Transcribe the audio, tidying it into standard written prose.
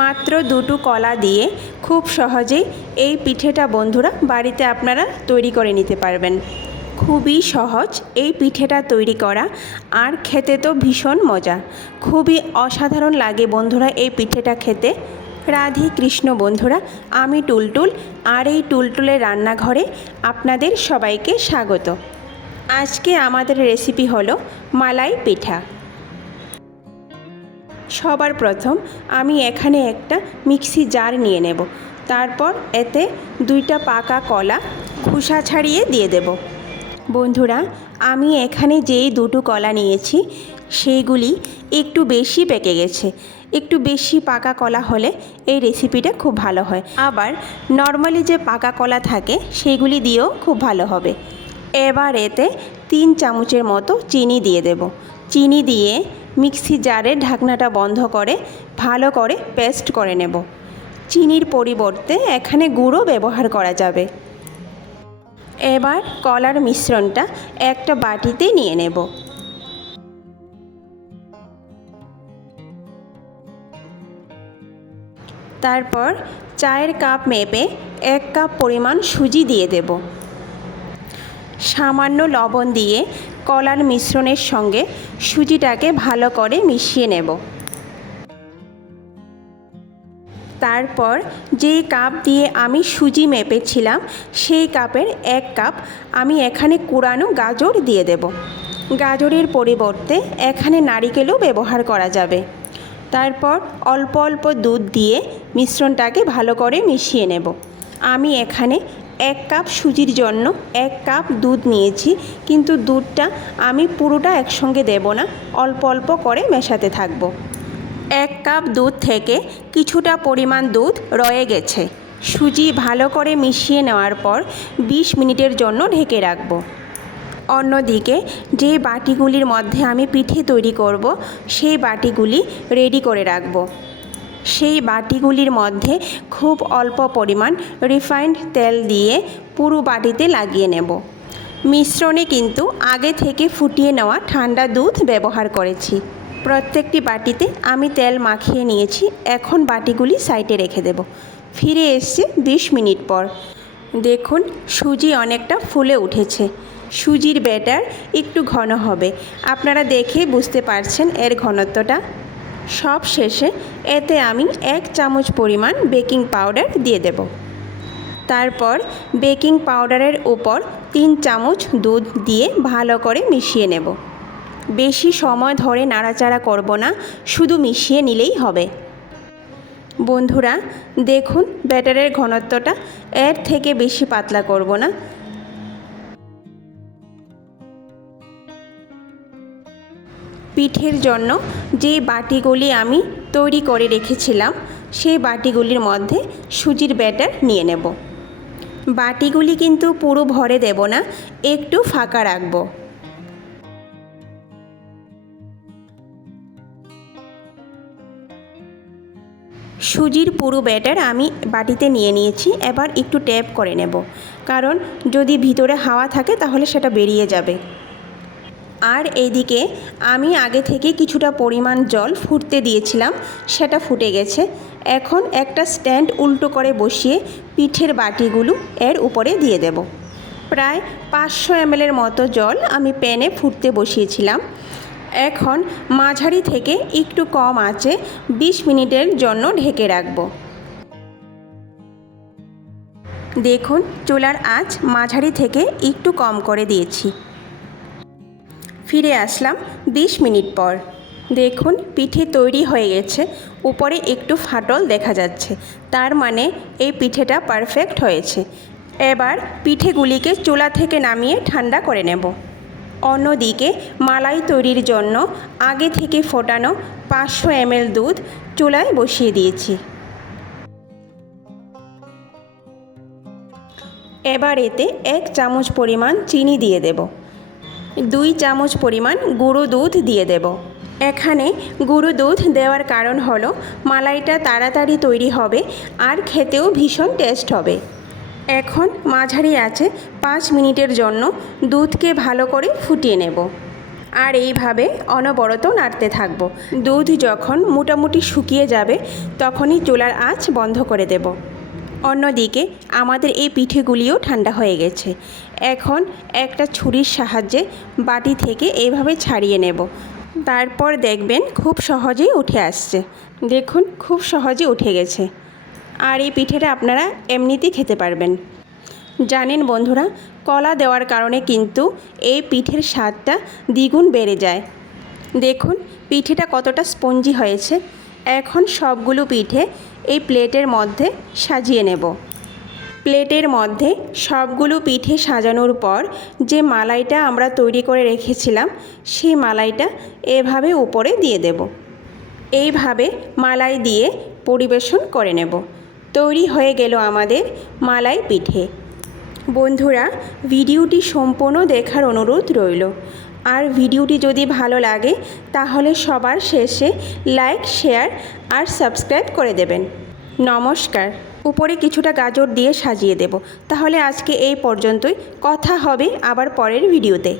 মাত্র দুটো কলা দিয়ে খুব সহজেই এই পিঠেটা বন্ধুরা বাড়িতে আপনারা তৈরি করে নিতে পারবেন। খুবই সহজ এই পিঠেটা তৈরি করা, আর খেতে তো ভীষণ মজা। খুবই অসাধারণ লাগে বন্ধুরা এই পিঠেটা খেতে। রাধে কৃষ্ণ বন্ধুরা, আমি টুলটুল, আর এই টুলটুলের রান্নাঘরে আপনাদের সবাইকে স্বাগত। আজকে আমাদের রেসিপি হলো মালাই পিঠা। সবার প্রথম আমি এখানে একটা মিক্সি জার নিয়ে নেব। তারপর এতে দুইটা পাকা কলা খোসা ছাড়িয়ে দিয়ে দেব। বন্ধুরা, আমি এখানে যেই দুটো কলা নিয়েছি সেইগুলি একটু বেশি পেকে গেছে। একটু বেশি পাকা কলা হলে এই রেসিপিটা খুব ভালো হয়। আবার নর্মালি যে পাকা কলা থাকে সেইগুলি দিয়েও খুব ভালো হবে। এবার এতে 3 চামচের মতো চিনি দিয়ে দেব। চিনি দিয়ে মিক্সি জারের ঢাকনাটা বন্ধ করে ভালো করে পেস্ট করে নেব। চিনির পরিবর্তে এখানে গুঁড়ো ব্যবহার করা যাবে। এবার কলার মিশ্রণটা একটা বাটিতে নিয়ে নেব। তারপর চায়ের কাপ মেপে 1 কাপ পরিমাণ সুজি দিয়ে দেব। সামান্য লবণ দিয়ে কলার মিশ্রণের সঙ্গে সুজিটাকে ভালো করে মিশিয়ে নেব। তারপর যেই কাপ দিয়ে আমি সুজি মেপেছিলাম সেই কাপের 1 কাপ আমি এখানে কুড়ানো গাজর দিয়ে দেব। গাজরের পরিবর্তে এখানে নারিকেলও ব্যবহার করা যাবে। তারপর অল্প অল্প দুধ দিয়ে মিশ্রণটাকে ভালো করে মিশিয়ে নেব। আমি এখানে 1 কাপ সুজির জন্য 1 কাপ দুধ নিয়েছি, কিন্তু দুধটা আমি পুরোটা একসঙ্গে দেব না, অল্প অল্প করে মেশাতে থাকব। 1 কাপ দুধ থেকে কিছুটা পরিমাণ দুধ রয়ে গেছে। সুজি ভালো করে মিশিয়ে নেওয়ার পর 20 মিনিটের জন্য ঢেকে রাখব। অন্যদিকে যে বাটিগুলির মধ্যে আমি পিঠে তৈরি করব সেই বাটিগুলি রেডি করে রাখব। সেই বাটিগুলির মধ্যে খুব অল্প পরিমাণ রিফাইন্ড তেল দিয়ে পুরো বাটিতে লাগিয়ে নেব। মিশ্রণে কিন্তু আগে থেকে ফুটিয়ে নেওয়া ঠান্ডা দুধ ব্যবহার করেছি। প্রত্যেকটি বাটিতে আমি তেল মাখিয়ে নিয়েছি। এখন বাটিগুলি সাইডে রেখে দেব। ফিরে এসেছি 20 মিনিট পর। দেখুন, সুজি অনেকটা ফুলে উঠেছে। সুজির ব্যাটার একটু ঘন হবে, আপনারা দেখে বুঝতে পারছেন এর ঘনত্বটা। সব শেষে এতে আমি 1 চামচ পরিমাণ বেকিং পাউডার দিয়ে দেব। তারপর বেকিং পাউডারের উপর 3 চামচ দুধ দিয়ে ভালো করে মিশিয়ে নেব। বেশি সময় ধরে নাড়াচাড়া করব না, শুধু মিশিয়ে নিলেই হবে। বন্ধুরা দেখুন, ব্যাটারের ঘনত্বটা এর থেকে বেশি পাতলা করব না। পিঠের জন্য যে বাটিগুলি আমি তৈরি করে রেখেছিলাম সেই বাটিগুলির মধ্যে সুজির ব্যাটার নিয়ে নেব। বাটিগুলি কিন্তু পুরো ভরে দেব না, একটু ফাঁকা রাখব। সুজির পুরো ব্যাটার আমি বাটিতে নিয়ে নিয়েছি। এবার একটু ট্যাপ করে নেব, কারণ যদি ভিতরে হাওয়া থাকে তাহলে সেটা বেরিয়ে যাবে। আর এইদিকে আমি আগে থেকে কিছুটা পরিমাণ জল ফুটতে দিয়েছিলাম, সেটা ফুটে গেছে। এখন একটা স্ট্যান্ড উল্টো করে বসিয়ে পিঠের বাটিগুলো এর উপরে দিয়ে দেব। প্রায় 500 ml মতো জল আমি প্যানে ফুটতে বসিয়েছিলাম। এখন মাঝারি থেকে একটু কম আঁচে 20 মিনিটের জন্য ঢেকে রাখব। দেখুন, চুলার আঁচ মাঝারি থেকে একটু কম করে দিয়েছি। ফিরে আসলাম 20 মিনিট পর। দেখুন, পিঠে তৈরি হয়ে গেছে। উপরে একটু ফাটল দেখা যাচ্ছে, তার মানে এই পিঠেটা পারফেক্ট হয়েছে। এবার পিঠেগুলিকে চুলা থেকে নামিয়ে ঠান্ডা করে নেব। অন্যদিকে মালাই তৈরির জন্য আগে থেকে ফোটানো 500 ml দুধ চুলায় বসিয়ে দিয়েছি। এবার এতে 1 চামচ পরিমাণ চিনি দিয়ে দেব। 2 চামচ পরিমাণ গুঁড়ো দুধ দিয়ে দেব। এখানে গুঁড়ো দুধ দেওয়ার কারণ হলো মালাইটা তাড়াতাড়ি তৈরি হবে আর খেতেও ভীষণ টেস্ট হবে। এখন মাঝারি আঁচে 5 মিনিটের জন্য দুধকে ভালো করে ফুটিয়ে নেব। আর এইভাবে অনবরত নাড়তে থাকব। দুধ যখন মোটামুটি শুকিয়ে যাবে তখনই চুলার আঁচ বন্ধ করে দেব। অন্যদিকে আমাদের এই পিঠেগুলিও ঠান্ডা হয়ে গেছে। এখন একটা ছুরির সাহায্যে বাটি থেকে এইভাবে ছাড়িয়ে নেব। তারপর দেখবেন খুব সহজেই উঠে আসছে। দেখুন খুব সহজে উঠে গেছে। আর এই পিঠেটা আপনারা এমনিতেই খেতে পারবেন। জানেন বন্ধুরা, কলা দেওয়ার কারণে কিন্তু এই পিঠের স্বাদটা দ্বিগুণ বেড়ে যায়। দেখুন পিঠেটা কতটা স্পঞ্জি হয়েছে। এখন সবগুলো পিঠে এই প্লেটের মধ্যে সাজিয়ে নেব। প্লেটের মধ্যে সবগুলো পিঠে সাজানোর পর যে মালাইটা আমরা তৈরি করে রেখেছিলাম সেই মালাইটা এভাবে উপরে দিয়ে দেব। এইভাবে মালাই দিয়ে পরিবেশন করে নেব। তৈরি হয়ে গেল আমাদের মালাই পিঠে। বন্ধুরা, ভিডিওটি সম্পূর্ণ দেখার অনুরোধ রইল। আর ভিডিওটি যদি ভালো লাগে তাহলে সবার শেষে লাইক, শেয়ার আর সাবস্ক্রাইব করে দেবেন। নমস্কার। উপরে কিছুটা গাজর দিয়ে সাজিয়ে দেব। তাহলে আজকে এই পর্যন্তই। কথা হবে আবার পরের ভিডিওতে।